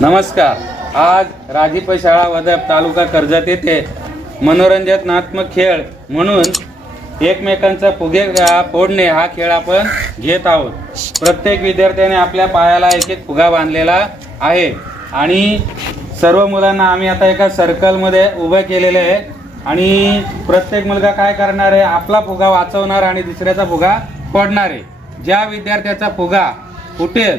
नमस्कार. आज राजीप शाळा वदप तालुका कर्जत येथे मनोरंजनात्मक खेळ म्हणून एकमेकांचा फुगे फोडणे हा खेळ आपण घेत आहोत. प्रत्येक विद्यार्थ्याने आपल्या पायाला एक एक फुगा बांधलेला आहे. आणि सर्व मुलांना आम्ही आता एका सर्कलमध्ये उभं केलेले आहे. आणि प्रत्येक मुलगा काय करणार आहे? आपला फुगा वाचवणार आणि दुसऱ्याचा फुगा फोडणार आहे. ज्या विद्यार्थ्याचा फुगा फुटेल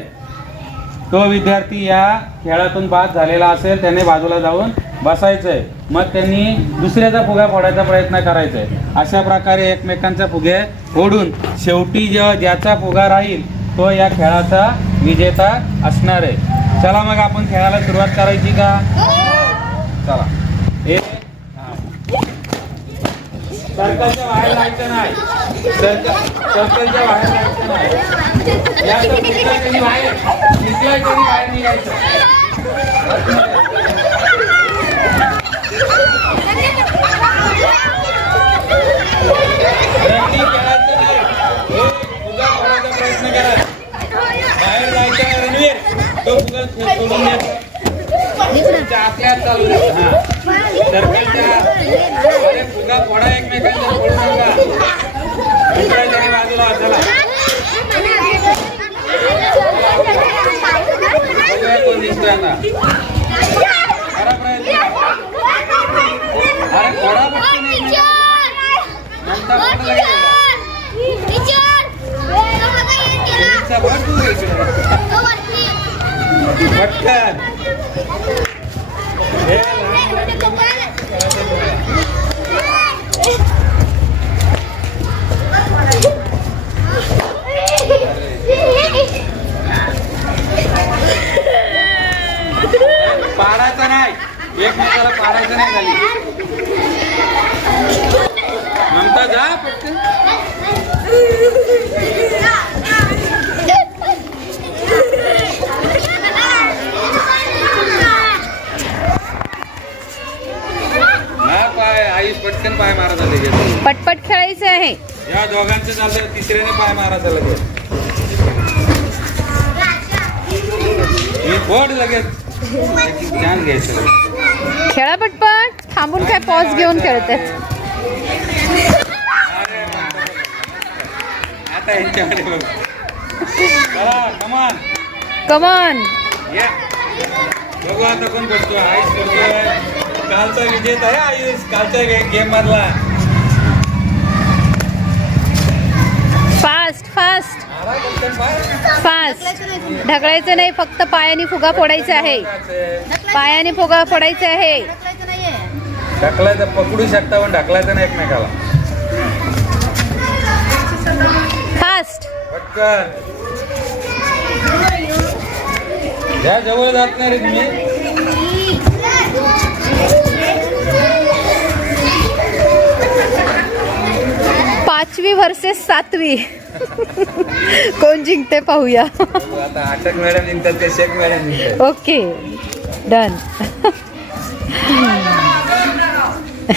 तो विद्यार्थी या खेळातून बाद झालेला असेल त्याने बाजूला जाऊन बसायचंय. मग त्यांनी दुसऱ्याचा फुगा फोडायचा प्रयत्न करायचा आहे अशा प्रकारे एकमेकांचा फुगे फोडून शेवटी जेव्हा ज्याचा फुगा राहील तो या खेळाचा विजेता असणार आहे. चला मग आपण खेळायला सुरुवात करायची का? चला. एक सर्कलच्या बाहेर जायचं नाही. सर्कल सर्कलच्या बाहेर जायचं नाही. या तरी बाहेर तरी निघायचं. तो सोडून द्यायचा हात चालू. हा. पटकन पाडायचं नाही. एकमेकाला पाडायचं नाही झाली ममता जा पटकन ना पाय आई पटकन पाय मारा लगेच पटपट खेळायचं आहे. या दोघांचं चालतं तिसऱ्याने पाय मारायचा लगेच. ज्ञान घ्यायचं. खेळा पटपट. थांबून काय पॉज घेऊन बापरे. आता यांच्याकडे बघ. चला कमान कमन या. बघू आता कोण करतो करतोय. कालचा विजेता आहे आयुष कालच्या गेम मधला फास्ट ढकलायचं नाही फक्त पायाने फुगा फोडायचा आहे. पायाने फुगा फोडायचा आहे. ढकलायचं पकडू शकता पण ढकलायचं नाही एकमेकाला. फास्ट. पटकन. या जवळ जात नाही रे तुम्ही. पाचवी वर्सेस सातवी. कोण जिंकते पाहूया. अटक मॅडम शेख ओके डन.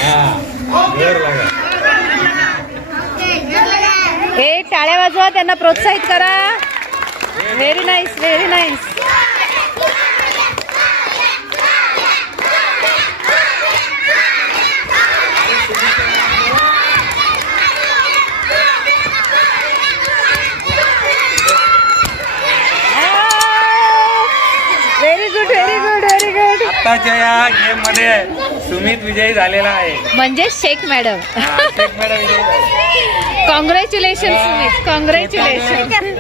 हा ए टाळ्या वाजवा त्यांना प्रोत्साहित करा. Very nice very nice very good very good very good आताच्या या गेममध्ये सुमित विजयी झालेला आहे. म्हणजे शेख मॅडम. शेख मॅडम विजयी झाले. Congratulation Sumit congratulation